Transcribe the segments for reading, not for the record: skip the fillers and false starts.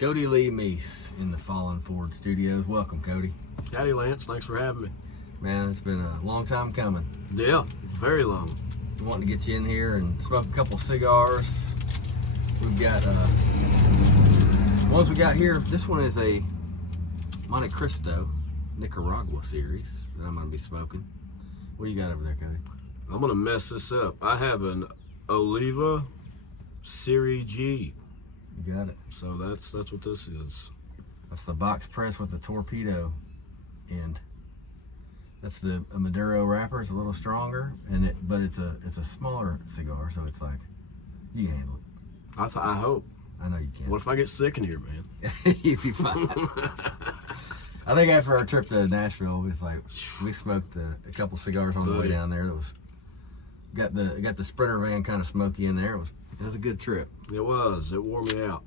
Cody Lee Meece in the Fallen Forward Studios. Welcome, Cody. Howdy, Lance. Thanks for having me. Man, it's been a long time coming. Yeah, very long. I wanted to get you in here and smoke a couple cigars. We've got ones we got here. This one is a Montecristo Nicaragua series that I'm going to be smoking. What do you got over there, Cody? I'm going to mess this up. I have an Oliva Serie G. You got it. So that's what this is. That's the box press with the torpedo end. That's the Maduro wrapper. It's a little stronger, but it's a smaller cigar, so it's like you can handle it. I hope. I know you can. What if I get sick in here, man? You'd be fine. I think after our trip to Nashville, we smoked a couple cigars on the way down there. That was got the Sprinter van kind of smoky in there. It was a good trip. It was. It wore me out.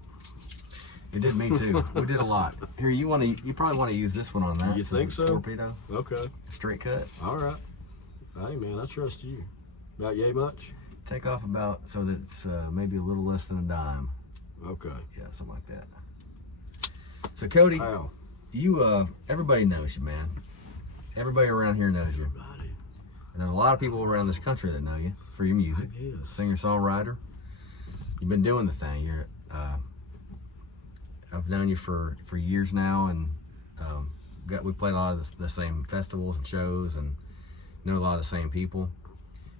It did me too. We did a lot. Here, you probably want to use this one on that. You think so? Torpedo. Okay. Straight cut. All right. Hey man, I trust you. About yay much? Take off about so that it's maybe a little less than a dime. Okay. Yeah, something like that. So Cody, everybody knows you, man. Everybody around here knows you. Everybody. And there's a lot of people around this country that know you for your music. Singer-songwriter. You've been doing the thing. I've known you for years now, and we played a lot of the same festivals and shows, and know a lot of the same people.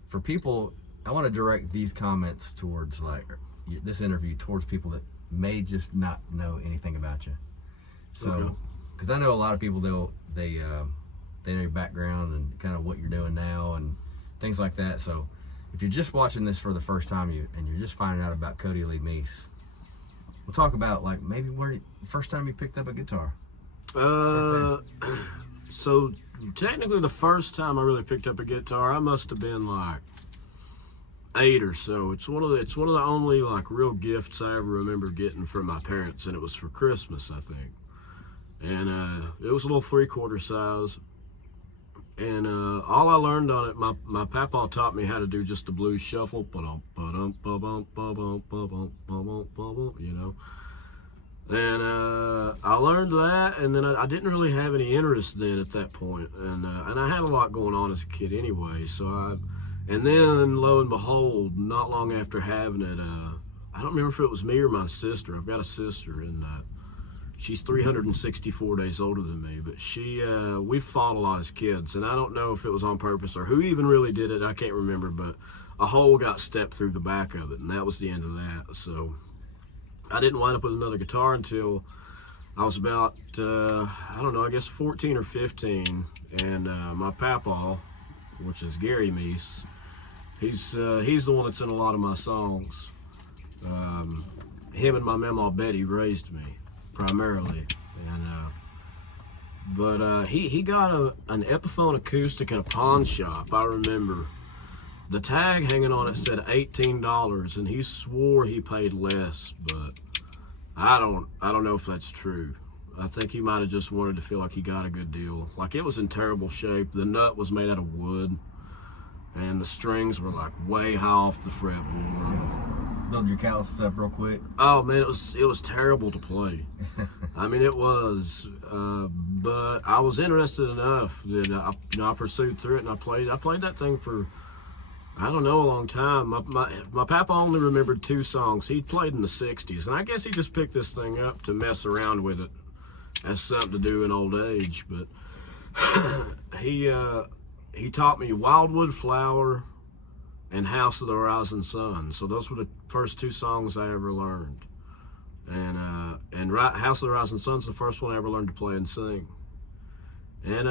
For people, I want to direct these comments towards this interview towards people that may just not know anything about you. So, because I know a lot of people, they know your background and kind of what you're doing now and things like that. So, if you're just watching this for the first time and you're just finding out about Cody Lee Meece, we'll talk about maybe the first time you picked up a guitar. So technically the first time I really picked up a guitar, I must have been 8 or so. It's one of the only real gifts I ever remember getting from my parents, and it was for Christmas, I think. And it was a little 3/4 size. And all I learned on it, my papa taught me how to do just the blues shuffle, you know. And I learned that, and then I didn't really have any interest then at that point, and I had a lot going on as a kid anyway. And then lo and behold, not long after having it, I don't remember if it was me or my sister. I've got a sister, and she's 364 days older than me, but we fought a lot as kids, and I don't know if it was on purpose or who even really did it. I can't remember, but a hole got stepped through the back of it, and that was the end of that. So I didn't wind up with another guitar until I was about, I don't know, I guess 14 or 15, and my papa, which is Gary Meece, he's the one that's in a lot of my songs. Him and my mama Betty raised me primarily, and but he got an Epiphone acoustic at a pawn shop. I remember the tag hanging on it said $18, and he swore he paid less, but I don't know if that's true. I think he might have just wanted to feel like he got a good deal. It was in terrible shape. The nut was made out of wood, and the strings were way high off the fretboard. Yeah. Build your calluses up real quick. Oh man, it was terrible to play. I mean, it was, but I was interested enough that I pursued through it, and I played that thing for, I don't know, a long time. My papa only remembered 2 songs. He played in the 60s, and I guess he just picked this thing up to mess around with it as something to do in old age. But he taught me Wildwood Flower and House of the Rising Sun. So those were the first 2 songs I ever learned. And House of the Rising Sun's the first one I ever learned to play and sing. And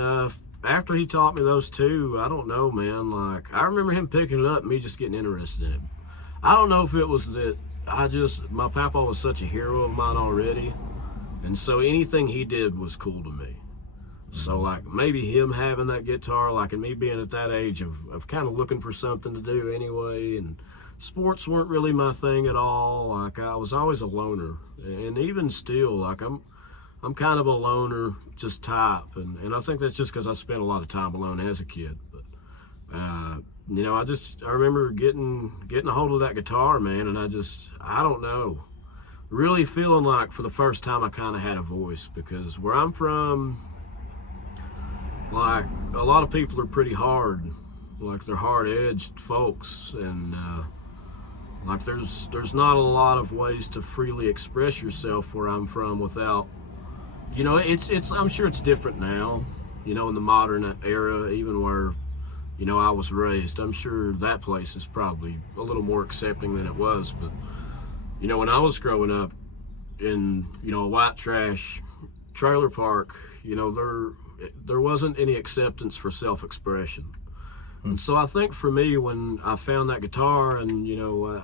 after he taught me those 2, I don't know, man, I remember him picking it up and me just getting interested in it. I don't know if it was that my papa was such a hero of mine already, and so anything he did was cool to me. So maybe him having that guitar, and me being at that age of kind of looking for something to do anyway, and sports weren't really my thing at all. I was always a loner, and even still, I'm kind of a loner just type, and I think that's just because I spent a lot of time alone as a kid. But I remember getting a hold of that guitar, man, and I don't know. really feeling like for the first time I kind of had a voice, because where I'm from, like, a lot of people are pretty hard, like they're hard-edged folks, and like there's not a lot of ways to freely express yourself where I'm from without, you know, it's I'm sure it's different now, you know, in the modern era, even where, you know, I was raised. I'm sure that place is probably a little more accepting than it was, but, you know, when I was growing up in, you know, a white trash trailer park, you know, there wasn't any acceptance for self-expression. And so I think for me, when I found that guitar, and, you know,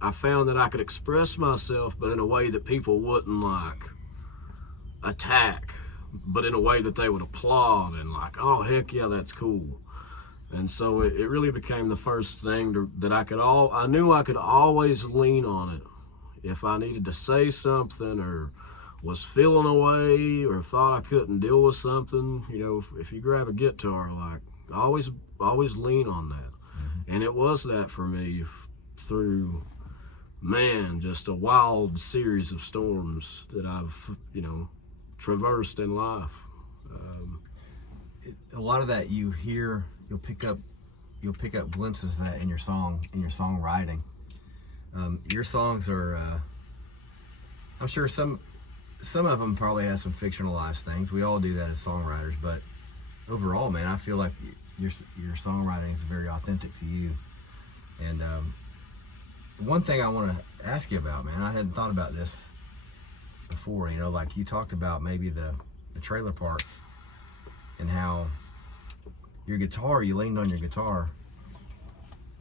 I found that I could express myself, but in a way that people wouldn't, like, attack, but in a way that they would applaud and, like, oh, heck yeah, that's cool. And so it really became the first thing that I knew I could always lean on it. If I needed to say something, or was feeling a way, or thought I couldn't deal with something, you know, if you grab a guitar, like, always lean on that. Mm-hmm. And it was that for me through, man, just a wild series of storms that I've, you know, traversed in life. A lot of that you hear, you'll pick up glimpses of that in your songwriting. Your songs are, I'm sure some of them probably have some fictionalized things. We all do that as songwriters, but overall, man, I feel like your songwriting is very authentic to you. And one thing I want to ask you about, man, I hadn't thought about this before, you know, like you talked about maybe the trailer park and how your guitar, you leaned on your guitar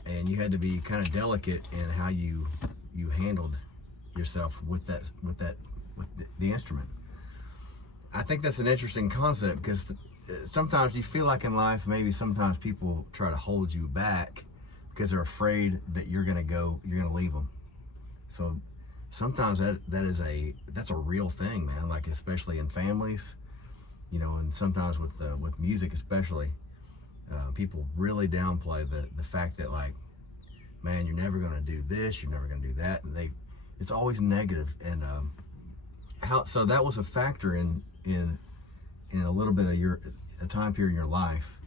and you had to be kind of delicate in how you handled yourself with the instrument. I think that's an interesting concept, because sometimes you feel like in life, maybe sometimes people try to hold you back because they're afraid that you're gonna leave them. So sometimes that's a real thing, man. Like, especially in families, you know, and sometimes with music especially, people really downplay the fact that, like, man, you're never gonna do this, you're never gonna do that, and it's always negative. And so that was a factor in a little bit of a time period in your life.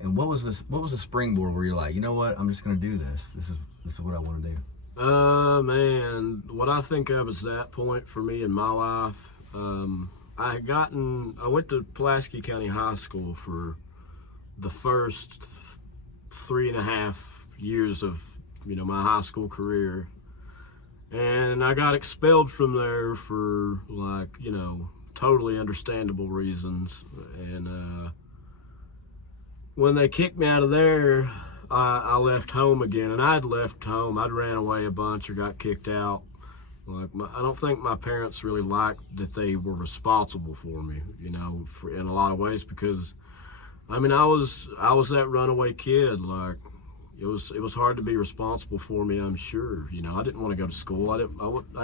And what was the springboard where you're like, you know what, I'm just gonna do this. This is what I want to do. Man, what I think of as that point for me in my life, I went to Pulaski County High School for the first 3.5 years of, you know, my high school career, and I got expelled from there for, like, you know, totally understandable reasons. And when they kicked me out of there, I left home again, and I'd left home. I'd ran away a bunch or got kicked out. Like, I don't think my parents really liked that they were responsible for me, you know, in a lot of ways, because, I mean, I was that runaway kid. Like, it was hard to be responsible for me, I'm sure. You know, I didn't want to go to school. I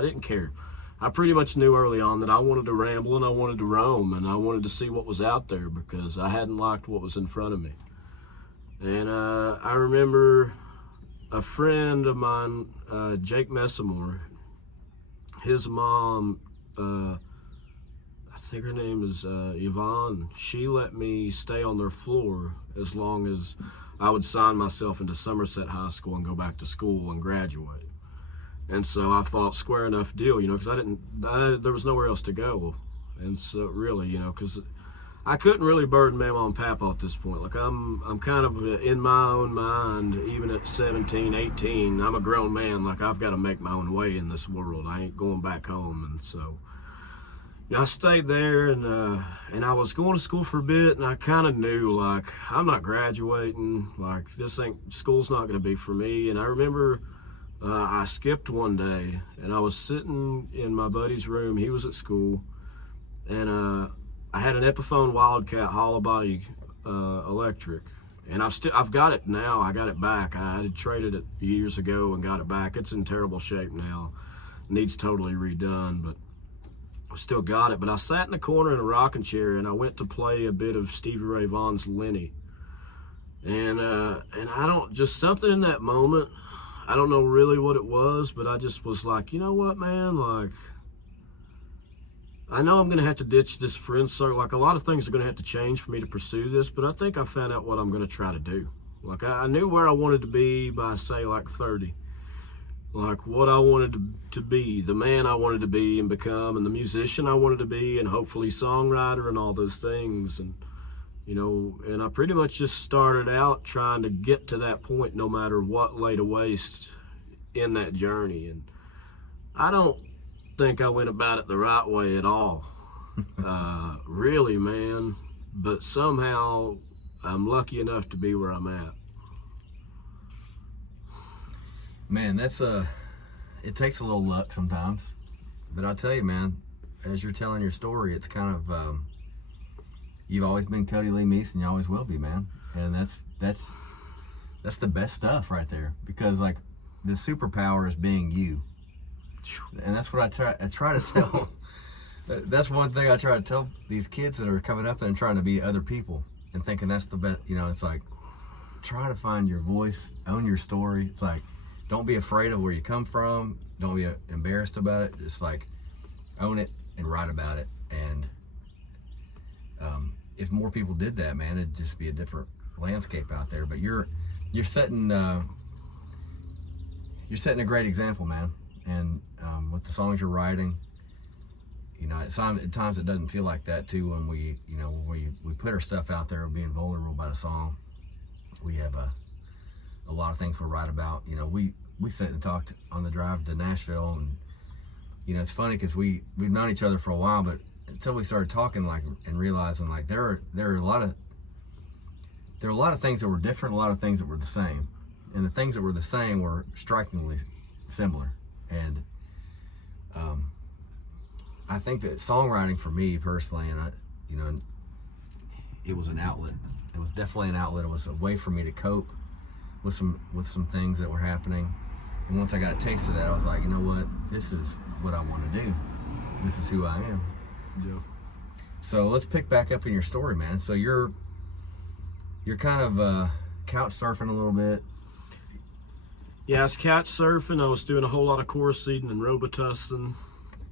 didn't care. I pretty much knew early on that I wanted to ramble and I wanted to roam and I wanted to see what was out there, because I hadn't liked what was in front of me. And I remember a friend of mine, Jake Messamore, his mom, I think her name is Yvonne, she let me stay on their floor as long as I would sign myself into Somerset High School and go back to school and graduate. And so I thought, square enough deal, you know, because there was nowhere else to go. And so really, you know, because I couldn't really burden Mama and Papa at this point. Like, I'm kind of in my own mind, even at 17, 18, I'm a grown man. Like, I've got to make my own way in this world. I ain't going back home. And so, you know, I stayed there, and I was going to school for a bit, and I kind of knew, like, I'm not graduating. Like, school's not going to be for me. And I remember I skipped one day, and I was sitting in my buddy's room. He was at school, and I had an Epiphone Wildcat hollow body electric, and I've got it now. I got it back. I had traded it years ago and got it back. It's in terrible shape now. Needs totally redone, but I still got it. But I sat in the corner in a rocking chair, and I went to play a bit of Stevie Ray Vaughan's Lenny. And I don't, just something in that moment, I don't know really what it was, but I just was like, you know what, man, like, I know I'm going to have to ditch this friend circle. Like, a lot of things are going to have to change for me to pursue this, but I think I found out what I'm going to try to do. Like, I knew where I wanted to be by, say, like 30. Like, what I wanted to be, the man I wanted to be and become, and the musician I wanted to be, and hopefully songwriter and all those things. And, you know, and I pretty much just started out trying to get to that point no matter what lay to waste in that journey. And I don't think I went about it the right way at all. Really, man. But somehow I'm lucky enough to be where I'm at. Man, that's it takes a little luck sometimes. But I'll tell you, man, as you're telling your story, it's kind of, you've always been Cody Lee Meece, and you always will be, man. And that's the best stuff right there, because like the superpower is being you. And that's what I try to tell. That's one thing I try to tell these kids that are coming up and trying to be other people and thinking that's the best. You know, it's like, try to find your voice, own your story. It's like, don't be afraid of where you come from. Don't be embarrassed about it. Just like, own it and write about it. And if more people did that, man, it'd just be a different landscape out there. But you're setting a great example, man. And with the songs you're writing, you know, at times it doesn't feel like that too. When we put our stuff out there, being vulnerable about a song, we have a lot of things we'll write about. You know, we sat and talked on the drive to Nashville, and you know, it's funny because we've known each other for a while, but until we started talking, like, and realizing like there are a lot of things that were different, a lot of things that were the same, and the things that were the same were strikingly similar. And I think that songwriting for me personally, and it was an outlet. It was definitely an outlet. It was a way for me to cope with some things that were happening. And once I got a taste of that, I was like, you know what? This is what I want to do. This is who I am. Yeah. So let's pick back up in your story, man. So you're kind of couch surfing a little bit. Yeah, I was couch surfing. I was doing a whole lot of chorus seeding and robitussin.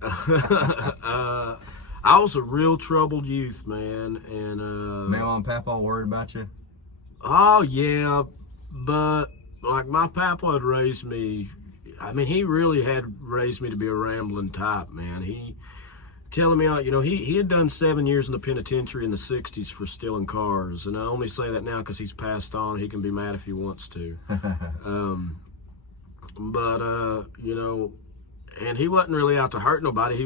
I was a real troubled youth, man. And Mama and Papa all worried about you? Oh yeah, but like my papa had raised me. I mean, he really had raised me to be a rambling type, man. He telling me, you know, he had done 7 years in the penitentiary in the 60s for stealing cars. And I only say that now because he's passed on. He can be mad if he wants to. You know, and he wasn't really out to hurt nobody.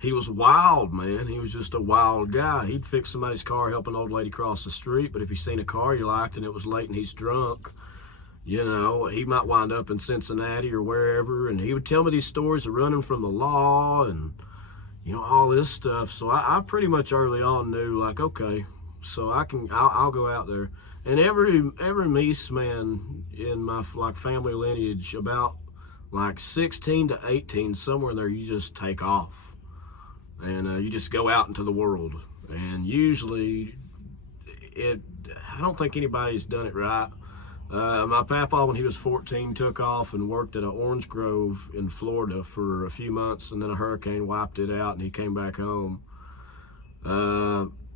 He was wild, man. He was just a wild guy. He'd fix somebody's car, help an old lady cross the street. But if he seen a car you liked and it was late and he's drunk, you know, he might wind up in Cincinnati or wherever. And he would tell me these stories of running from the law and, you know, all this stuff. So I pretty much early on knew, like, okay, so I'll go out there. And every Meece man in my like family lineage, about like 16 to 18, somewhere in there, you just take off and you just go out into the world. And usually, I don't think anybody's done it right. My papa, when he was 14, took off and worked at an orange grove in Florida for a few months, and then a hurricane wiped it out, and he came back home.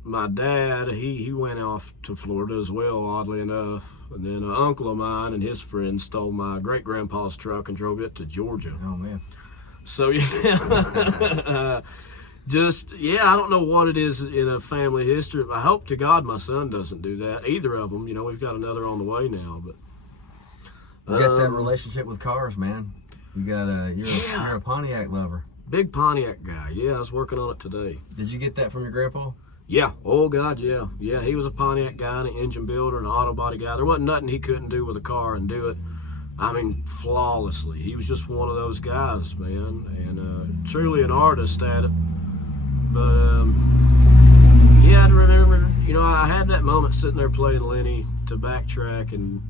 My dad, he went off to Florida as well, oddly enough. And then an uncle of mine and his friends stole my great-grandpa's truck and drove it to Georgia. Oh, man. So, yeah. I don't know what it is in a family history. I hope to God my son doesn't do that. Either of them. You know, we've got another on the way now. But you got that relationship with cars, man. You got you're a Pontiac lover. Big Pontiac guy. Yeah, I was working on it today. Did you get that from your grandpa? Yeah. Oh, God, yeah. Yeah, he was a Pontiac guy and an engine builder and an auto body guy. There wasn't nothing he couldn't do with a car and do it, I mean, flawlessly. He was just one of those guys, man, and truly an artist at it. But, yeah, I remember, you know, I had that moment sitting there playing Lenny to backtrack, and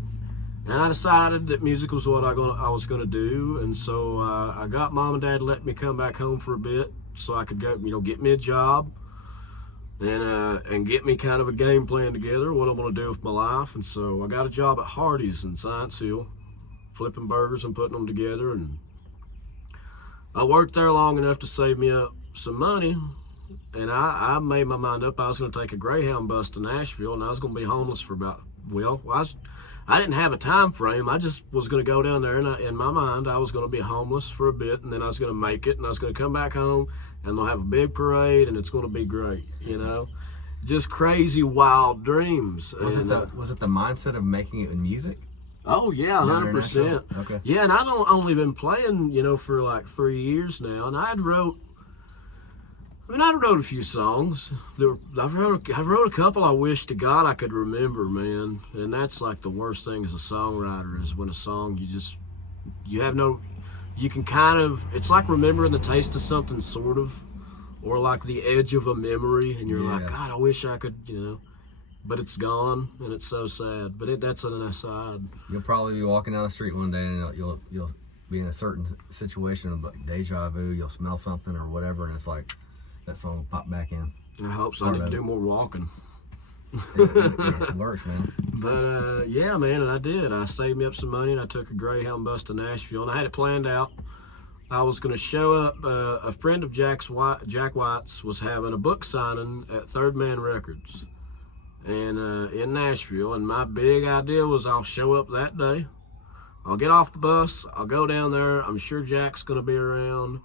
I decided that music was what I was going to do. And so I got Mom and Dad to let me come back home for a bit so I could go, you know, get me a job and get me kind of a game plan together, what I'm going to do with my life. And so I got a job at Hardee's in Science Hill flipping burgers and putting them together. And I worked there long enough to save me up some money, and I made my mind up I was going to take a Greyhound bus to Nashville, and I was going to be homeless for about, I didn't have a time frame. I just was going to go down there, and in my mind, I was going to be homeless for a bit, and then I was going to make it, and I was going to come back home, and they'll have a big parade, and it's going to be great, you know? Just crazy, wild dreams. Was it the mindset of making it in music? Oh yeah, 100%. Okay. Yeah, and I've only been playing, you know, for like 3 years now, and I wrote a few songs. I wrote a couple I wish to God I could remember, man. And that's like the worst thing as a songwriter, is when a song you can kind of, it's like remembering the taste of something, sort of, or like the edge of a memory, and you're like, God, I wish I could, you know, but it's gone, and it's so sad. But that's an aside. You'll probably be walking down the street one day, and you'll be in a certain situation of like deja vu. You'll smell something or whatever, and it's like, that song will pop back in. I hope so. I need to do more walking. It works, man. But yeah, man, and I did. I saved me up some money, and I took a Greyhound bus to Nashville, and I had it planned out. I was going to show up. A friend of Jack White's was having a book signing at Third Man Records, and in Nashville. And my big idea was I'll show up that day. I'll get off the bus. I'll go down there. I'm sure Jack's going to be around.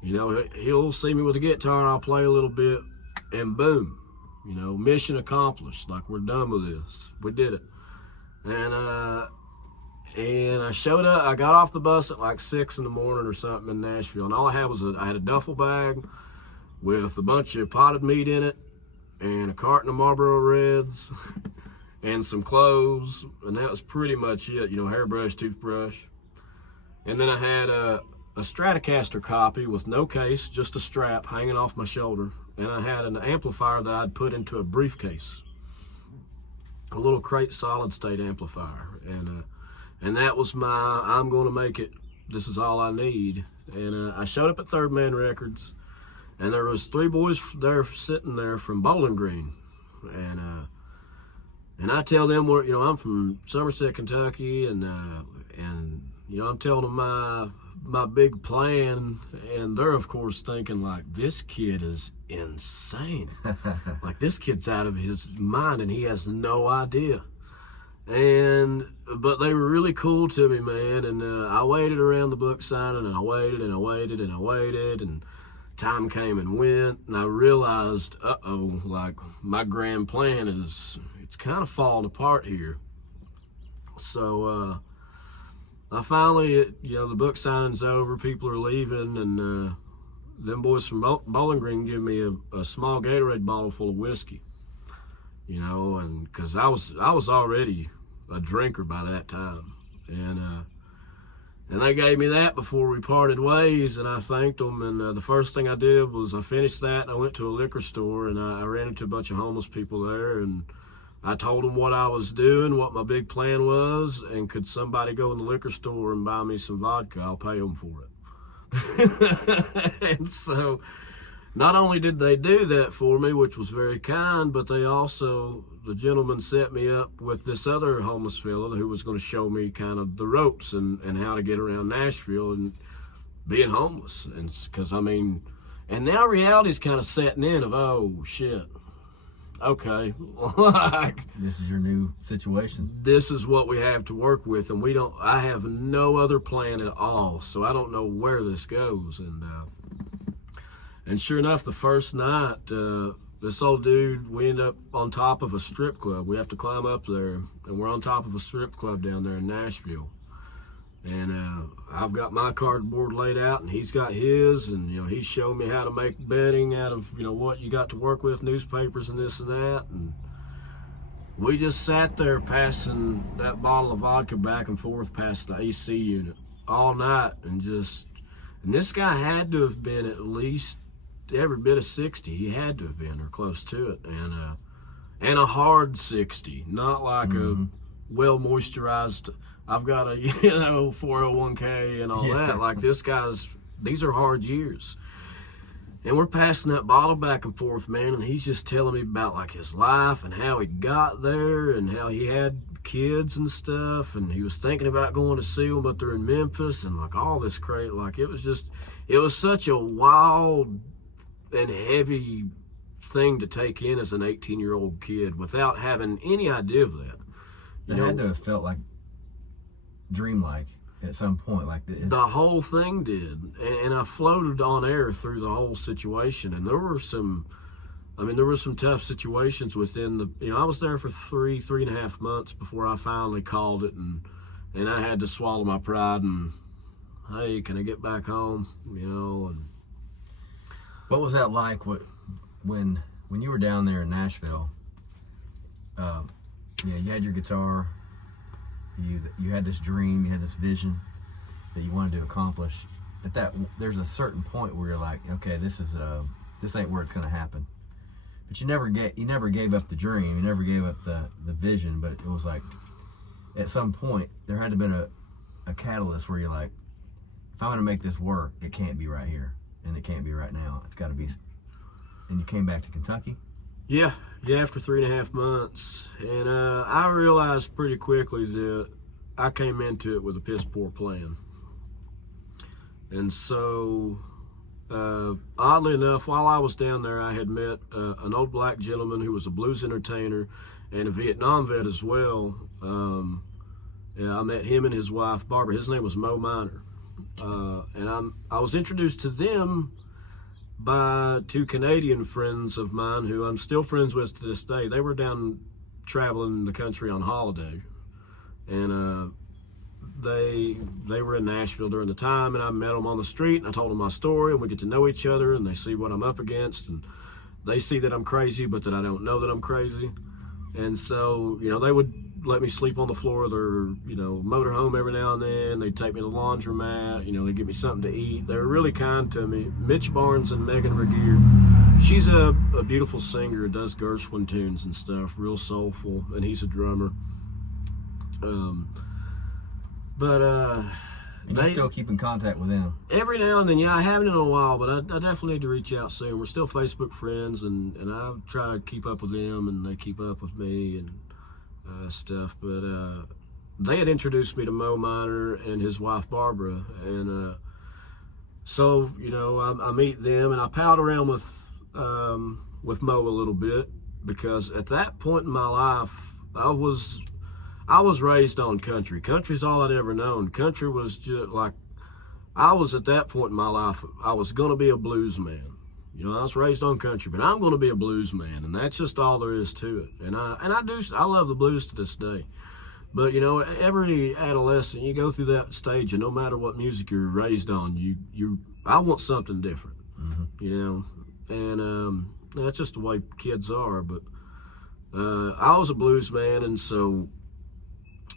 You know, he'll see me with a guitar, I'll play a little bit, and boom, you know, mission accomplished. Like, we're done with this. We did it. And I showed up. I got off the bus at like 6 in the morning or something in Nashville, and all I had was I had a duffel bag with a bunch of potted meat in it, and a carton of Marlboro Reds, and some clothes, and that was pretty much it. You know, hairbrush, toothbrush. And then I had a Stratocaster copy with no case, just a strap hanging off my shoulder, and I had an amplifier that I'd put into a briefcase, a little crate solid state amplifier, and that was my I'm gonna make it, this is all I need. And I showed up at Third Man Records, and there was 3 boys there sitting there from Bowling Green, and I tell them, you know, I'm from Somerset, Kentucky, and you know, I'm telling them my big plan, and they're of course thinking like, this kid is insane. Like, this kid's out of his mind and he has no idea. But they were really cool to me, man. And I waited around the book signing, and I waited and I waited and I waited, and time came and went, and I realized, like, my grand plan it's kind of falling apart here. So I finally, you know, the book signing's over, people are leaving, and them boys from Bowling Green give me a small Gatorade bottle full of whiskey, you know, and because I was already a drinker by that time, and they gave me that before we parted ways, and I thanked them. And the first thing I did was I finished that, and I went to a liquor store, and I ran into a bunch of homeless people there, and I told them what I was doing, what my big plan was, and could somebody go in the liquor store and buy me some vodka, I'll pay them for it. And so not only did they do that for me, which was very kind, but they also, the gentleman set me up with this other homeless fellow who was going to show me kind of the ropes and how to get around Nashville and being homeless. And because, I mean, and now reality's kind of setting in of, oh shit, okay, like, this is your new situation. This is what we have to work with, and I have no other plan at all, so I don't know where this goes. And sure enough, the first night, this old dude, we end up on top of a strip club. We have to climb up there, and we're on top of a strip club down there in Nashville. And I've got my cardboard laid out, and he's got his, and, you know, he showed me how to make bedding out of, you know, what you got to work with, newspapers and this and that. And we just sat there passing that bottle of vodka back and forth past the AC unit all night, and this guy had to have been at least every bit of 60. He had to have been, or close to it, and a hard 60, not like a well moisturized, I've got a, you know, 401k and all that. Like, these are hard years. And we're passing that bottle back and forth, man, and he's just telling me about like his life and how he got there and how he had kids and stuff, and he was thinking about going to see them, but they're in Memphis, and like all this crazy, like it was such a wild and heavy thing to take in as an 18-year-old kid without having any idea of that. It had to have felt like dreamlike at some point, like the whole thing did, and I floated on air through the whole situation, and there were some tough situations within the, I was there for three and a half months before I finally called it, and I had to swallow my pride and, hey, can I get back home, and what was that like when you were down there in Nashville? You had your guitar, you had this dream, you had this vision that you wanted to accomplish. There's a certain point where you're like, okay, this ain't where it's going to happen. But you never gave up the dream, you never gave up the vision. But it was like, at some point, there had to have been a catalyst where you're like, if I'm going to make this work, it can't be right here, and it can't be right now. It's got to be. And you came back to Kentucky? Yeah, after 3.5 months. And I realized pretty quickly that I came into it with a piss poor plan. And so, oddly enough, while I was down there, I had met an old black gentleman who was a blues entertainer and a Vietnam vet as well. I met him and his wife, Barbara. His name was Mo Miner. And I was introduced to them by 2 Canadian friends of mine who I'm still friends with to this day. They were down traveling the country on holiday, and they were in Nashville during the time, and I met them on the street, and I told them my story, and we get to know each other, and they see what I'm up against, and they see that I'm crazy, but that I don't know that I'm crazy. And so, they would let me sleep on the floor of their, motorhome every now and then. They'd take me to the laundromat, they'd give me something to eat. They were really kind to me. Mitch Barnes and Megan Regier. She's a beautiful singer, does Gershwin tunes and stuff, real soulful, and he's a drummer. And you still keep in contact with them? Every now and then, I haven't in a while, but I definitely need to reach out soon. We're still Facebook friends, and I try to keep up with them, and they keep up with me and stuff. But they had introduced me to Mo Miner and his wife Barbara, and so I meet them, and I pal around with Mo a little bit, because at that point in my life, I was raised on country. Country's all I'd ever known. Country was just like, I was at that point in my life, I was going to be a blues man. I was raised on country, but I'm going to be a blues man, and that's just all there is to it. And I love the blues to this day. But every adolescent, you go through that stage, and no matter what music you're raised on, I want something different. Mm-hmm. And that's just the way kids are. But I was a blues man, and so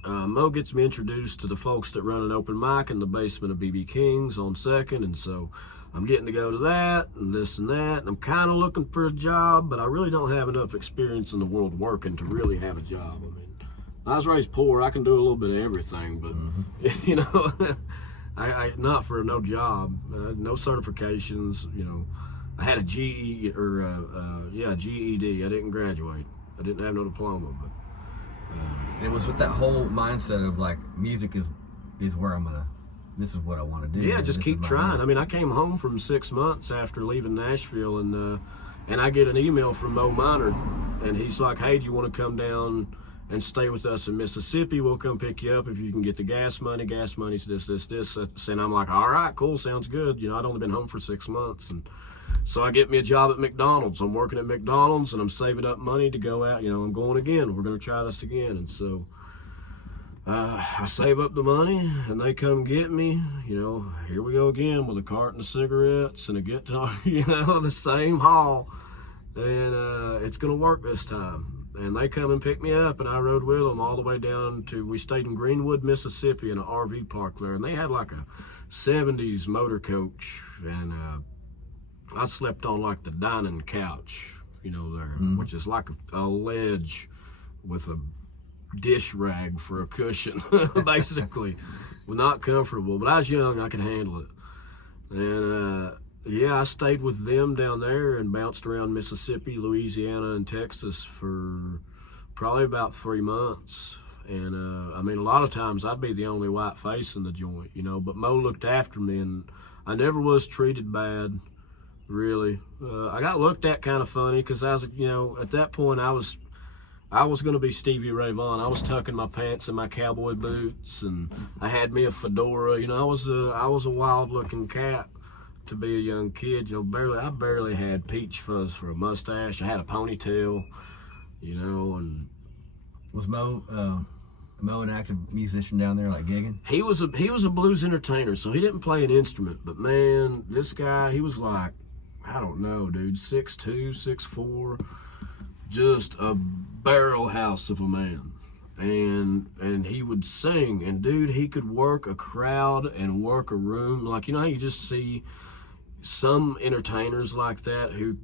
Mo gets me introduced to the folks that run an open mic in the basement of B.B. King's on 2nd, and so I'm getting to go to that and this and that, and I'm kind of looking for a job, but I really don't have enough experience in the world working to really have a job. I was raised poor. I can do a little bit of everything, but mm-hmm. I not for no job, no certifications. I had a GED. I didn't graduate. I didn't have no diploma, but. And it was with that whole mindset of like, music is where this is what I want to do. Yeah, just keep trying. I came home from 6 months after leaving Nashville, and I get an email from Mo Miner, and he's like, hey, do you want to come down and stay with us in Mississippi? We'll come pick you up if you can get the gas money. Gas money's this. And I'm like, all right, cool, sounds good. I'd only been home for 6 months, and so I get me a job at McDonald's. I'm working at McDonald's, and I'm saving up money to go out. I'm going again. We're going to try this again. And so I save up the money, and they come get me. Here we go again with a carton of cigarettes and a guitar, the same haul. And it's going to work this time. And they come and pick me up, and I rode with them all the way down we stayed in Greenwood, Mississippi in an RV park there. And they had like a 70s motor coach, and I slept on like the dining couch, there, mm-hmm. which is like a ledge with a dish rag for a cushion, basically. Well, not comfortable, but I was young, I could handle it. And, Yeah, I stayed with them down there and bounced around Mississippi, Louisiana, and Texas for probably about 3 months. And I mean, a lot of times I'd be the only white face in the joint, you know, but Mo looked after me, and I never was treated bad, really. I got looked at kind of funny because I was, you know, at that point I was going to be Stevie Ray Vaughan. I was tucking my pants in my cowboy boots, and I had me a fedora. You know, I was a wild looking cat to be a young kid. You know, I barely had peach fuzz for a mustache. I had a ponytail, you know. And was Mo an active musician down there, like gigging? He was a blues entertainer, so he didn't play an instrument. But man, this guy, he was like, I don't know, dude, 6'2", 6'4", just a barrel house of a man. And he would sing, and dude, he could work a crowd and work a room. Like, you know how you just see some entertainers like that who,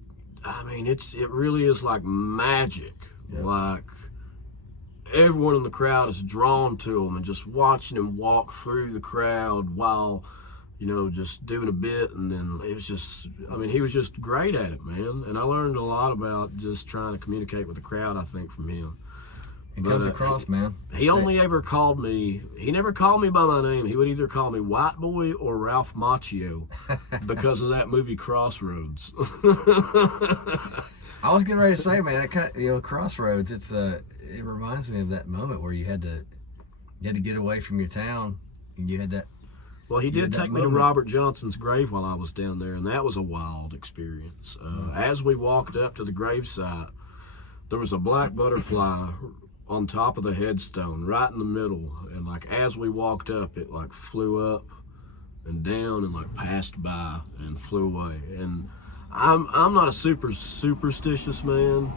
I mean, it really is like magic. Yeah. Like, everyone in the crowd is drawn to him, and just watching him walk through the crowd while, you know, just doing a bit. And then it was just, I mean, he was just great at it, man. And I learned a lot about just trying to communicate with the crowd, I think, from him. It comes across, man. He only ever called me, he never called me by my name. He would either call me White Boy or Ralph Macchio because of that movie Crossroads. I was getting ready to say, man, you know, Crossroads, it reminds me of that moment where you had to get away from your town, and you had that. Well, he did take me to Robert Johnson's grave while I was down there, and that was a wild experience. As we walked up to the gravesite, there was a black butterfly on top of the headstone, right in the middle, and like as we walked up, it like flew up and down and like passed by and flew away. And I'm not a superstitious man,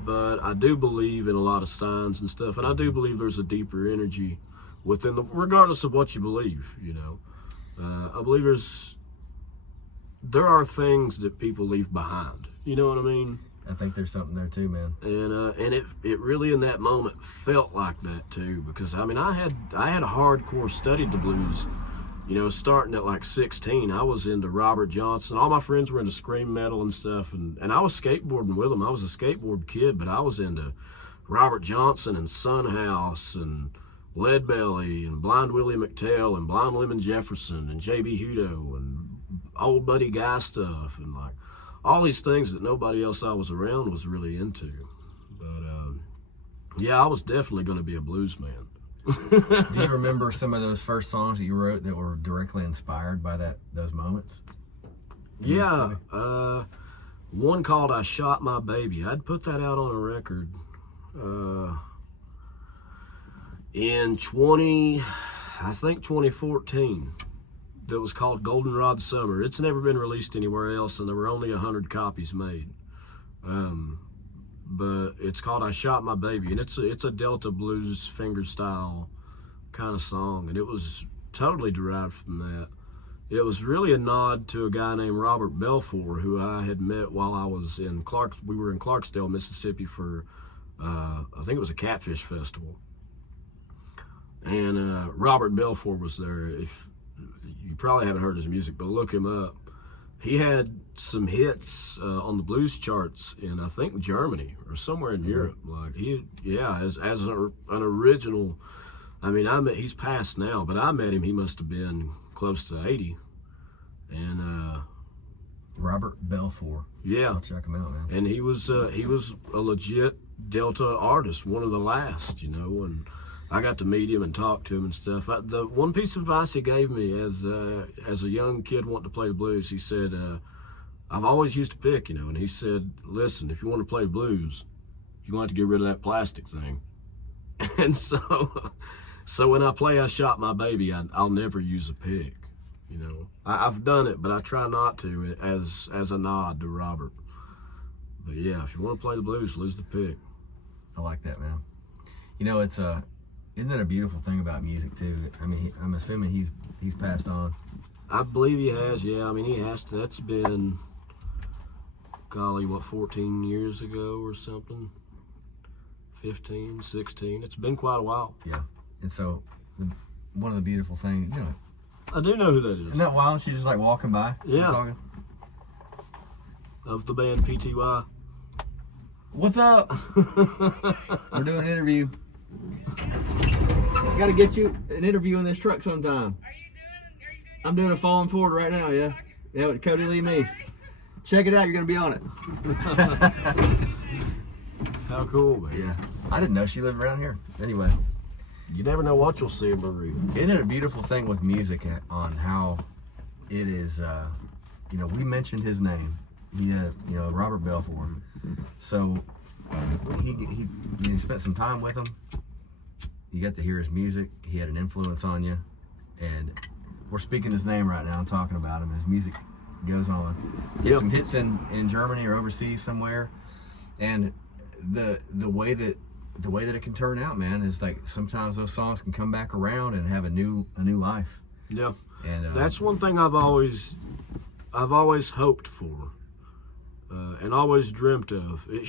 but I do believe in a lot of signs and stuff, and I do believe there's a deeper energy within regardless of what you believe, you know. I believe there are things that people leave behind. You know what I mean? I think there's something there too, man. And it really in that moment felt like that too, because I mean I had hardcore studied the blues, you know, starting at like 16. I was into Robert Johnson. All my friends were into scream metal and stuff, and I was skateboarding with them. I was a skateboard kid, but I was into Robert Johnson and Sunhouse and Leadbelly and Blind Willie McTell and Blind Lemon Jefferson and J.B. Hudo and Old Buddy Guy stuff, and like all these things that nobody else I was around was really into. But yeah, I was definitely going to be a blues man. Do you remember some of those first songs that you wrote that were directly inspired by those moments? Yeah, one called "I Shot My Baby." I'd put that out on a record in 2014. That was called Goldenrod Summer. It's never been released anywhere else, and there were only 100 copies made. But it's called "I Shot My Baby," and it's a Delta blues finger style kind of song, and it was totally derived from that. It was really a nod to a guy named Robert Belfour, who I had met while I was in we were in Clarksdale, Mississippi for I think it was a catfish festival, and Robert Belfour was there. If you probably haven't heard his music, but look him up. He had some hits on the blues charts in, I think, Germany or somewhere in Europe. Like as an original. I mean, he's passed now, but I met him. He must have been close to 80. And Robert Belfour. Yeah, I'll check him out, man. And he was a legit Delta artist, one of the last, you know. And I got to meet him and talk to him and stuff. The one piece of advice he gave me as a young kid wanting to play the blues, he said, I've always used to pick, you know, and he said, listen, if you want to play blues, you're going to have to get rid of that plastic thing. And so when I play "I Shot My Baby," I'll never use a pick, you know. I've done it, but I try not to as a nod to Robert. But yeah, if you want to play the blues, lose the pick. I like that, man. You know, isn't that a beautiful thing about music too? I mean, I'm assuming he's passed on. I believe he has, yeah. I mean, he has to. That's been, golly, 14 years ago or something? 15, 16. It's been quite a while. Yeah. And so one of the beautiful things, you know, I do know who that is. Isn't that wild? She's just like walking by. Yeah. Talking. Of the band PTY. What's up? We're doing an interview. I gotta get you an interview in this truck sometime. I'm doing a Falling Forward right now, yeah. Yeah, with Cody Lee Meece. Check it out, you're gonna be on it. How cool, man. Yeah. I didn't know she lived around here. Anyway. You never know what you'll see in Marie. Isn't it a beautiful thing with music on how it is, you know, we mentioned his name. He had, you know, Robert Belfort. So he spent some time with him. You got to hear his music. He had an influence on you. And we're speaking his name right now and talking about him. His music goes on. Get some hits in Germany or overseas somewhere. And the way that it can turn out, man, is like sometimes those songs can come back around and have a new life. Yeah. And that's one thing I've always hoped for. And always dreamt of. I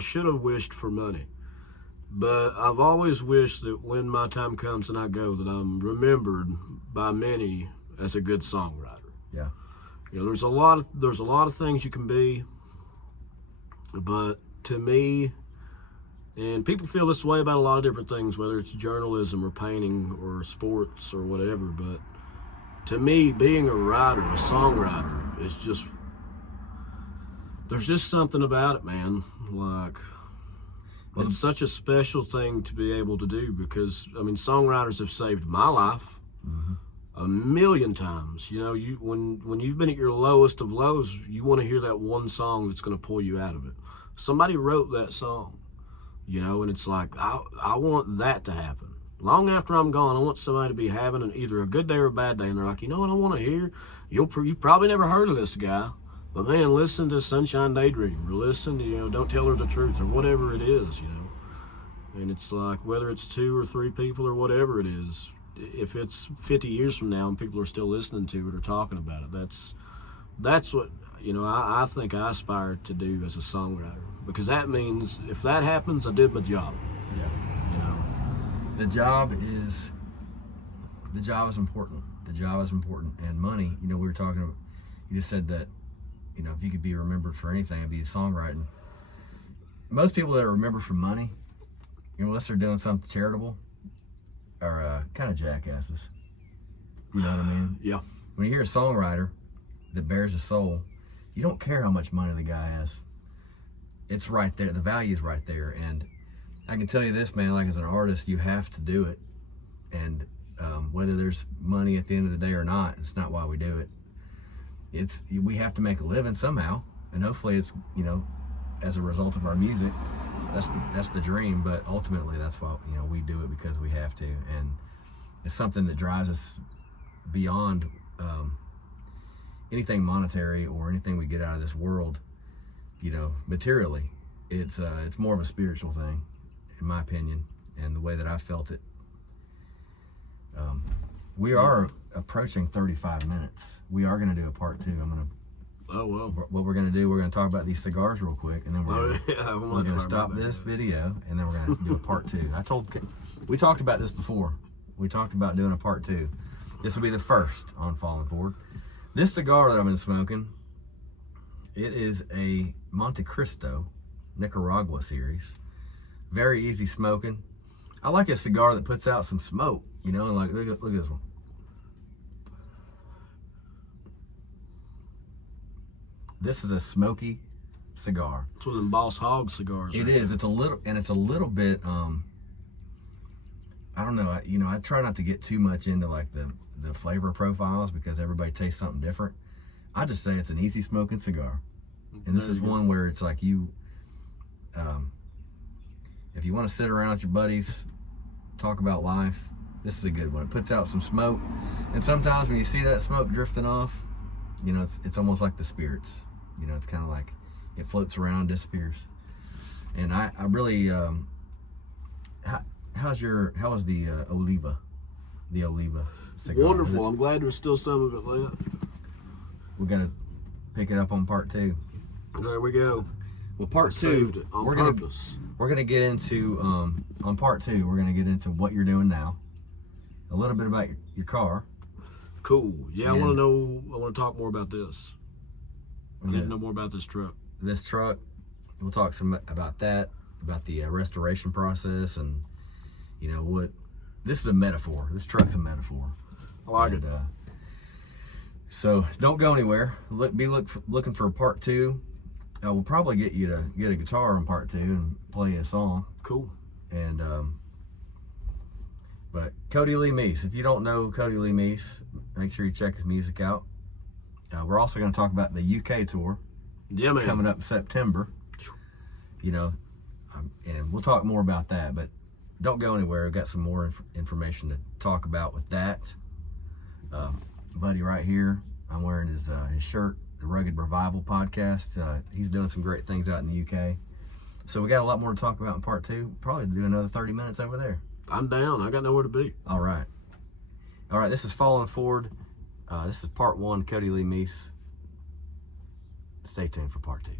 should have wished for money, but I've always wished that when my time comes and I go, that I'm remembered by many as a good songwriter. Yeah. You know, there's a lot of things you can be, but to me, and people feel this way about a lot of different things, whether it's journalism or painting or sports or whatever, but to me, being a writer, a songwriter, is just, there's just something about it, man. Like, it's such a special thing to be able to do because, I mean, songwriters have saved my life a million times. You know, when you've been at your lowest of lows, you want to hear that one song that's going to pull you out of it. Somebody wrote that song, you know, and it's like, I want that to happen. Long after I'm gone, I want somebody to be having either a good day or a bad day, and they're like, you know what I want to hear? You've probably never heard of this guy. But man, listen to Sunshine Daydream, or listen to, you know, Don't Tell Her the Truth, or whatever it is, you know. And it's like, whether it's 2 or 3 people or whatever it is, if it's 50 years from now and people are still listening to it or talking about it, that's what, you know, I think I aspire to do as a songwriter. Because that means, if that happens, I did my job. Yeah. You know. The job is important. The job is important. And money, you know, we were talking about, you just said that, you know, if you could be remembered for anything, it'd be songwriting. Most people that are remembered for money, you know, unless they're doing something charitable, are kind of jackasses. You know what I mean? Yeah. When you hear a songwriter that bears a soul, you don't care how much money the guy has. It's right there. The value is right there. And I can tell you this, man, like as an artist, you have to do it. And whether there's money at the end of the day or not, it's not why we do it. We have to make a living somehow, and hopefully it's, you know, as a result of our music. That's the dream, but ultimately that's why, you know, we do it because we have to, and it's something that drives us beyond anything monetary or anything we get out of this world, you know, materially. It's more of a spiritual thing, in my opinion, and the way that I felt it. We are approaching 35 minutes. We are going to do a part 2. Oh, well. What we're going to do, we're going to talk about these cigars real quick, and then we're going to stop this video, and then we're going to do a part 2. We talked about this before. We talked about doing a part 2. This will be the first on Falling Forward. This cigar that I've been smoking, it is a Montecristo Nicaragua series. Very easy smoking. I like a cigar that puts out some smoke, you know, and like, look at this one. This is a smoky cigar. It's one of them Boss Hog cigars. It is. It's a little bit, I don't know. I try not to get too much into like the flavor profiles because everybody tastes something different. I just say it's an easy smoking cigar. And this is one where it's like if you want to sit around with your buddies, talk about life, this is a good one. It puts out some smoke. And sometimes when you see that smoke drifting off, you know, it's almost like the spirits. You know, it's kind of like it floats around, disappears. And I really, how was the Oliva? The Oliva cigar? Wonderful. I'm glad there's still some of it left. We're gonna pick it up on part 2. There we go. Well, part 2, we're gonna get into on part 2. We're gonna get into what you're doing now, a little bit about your car, Cool. Yeah, I And- want to know. I want to talk more about this. I need to know more about this truck. This truck, we'll talk some about that, about the restoration process, and what. This is a metaphor. This truck's a metaphor. I like it. So don't go anywhere. Looking for part 2. We'll probably get you to get a guitar on part 2 and play a song. Cool. And but Cody Lee Meece, if you don't know Cody Lee Meece, make sure you check his music out. We're also going to talk about the UK tour. Yeah, man. Coming up in September. And we'll talk more about that, but don't go anywhere. We've got some more information to talk about with that. Buddy right here, I'm wearing his shirt, the Rugged Revival podcast. He's doing some great things out in the UK. So we got a lot more to talk about in part 2. Probably do another 30 minutes over there. I'm down. I got nowhere to be. All right. This is Falling Forward. This is part 1, Cody Lee Meece. Stay tuned for part 2.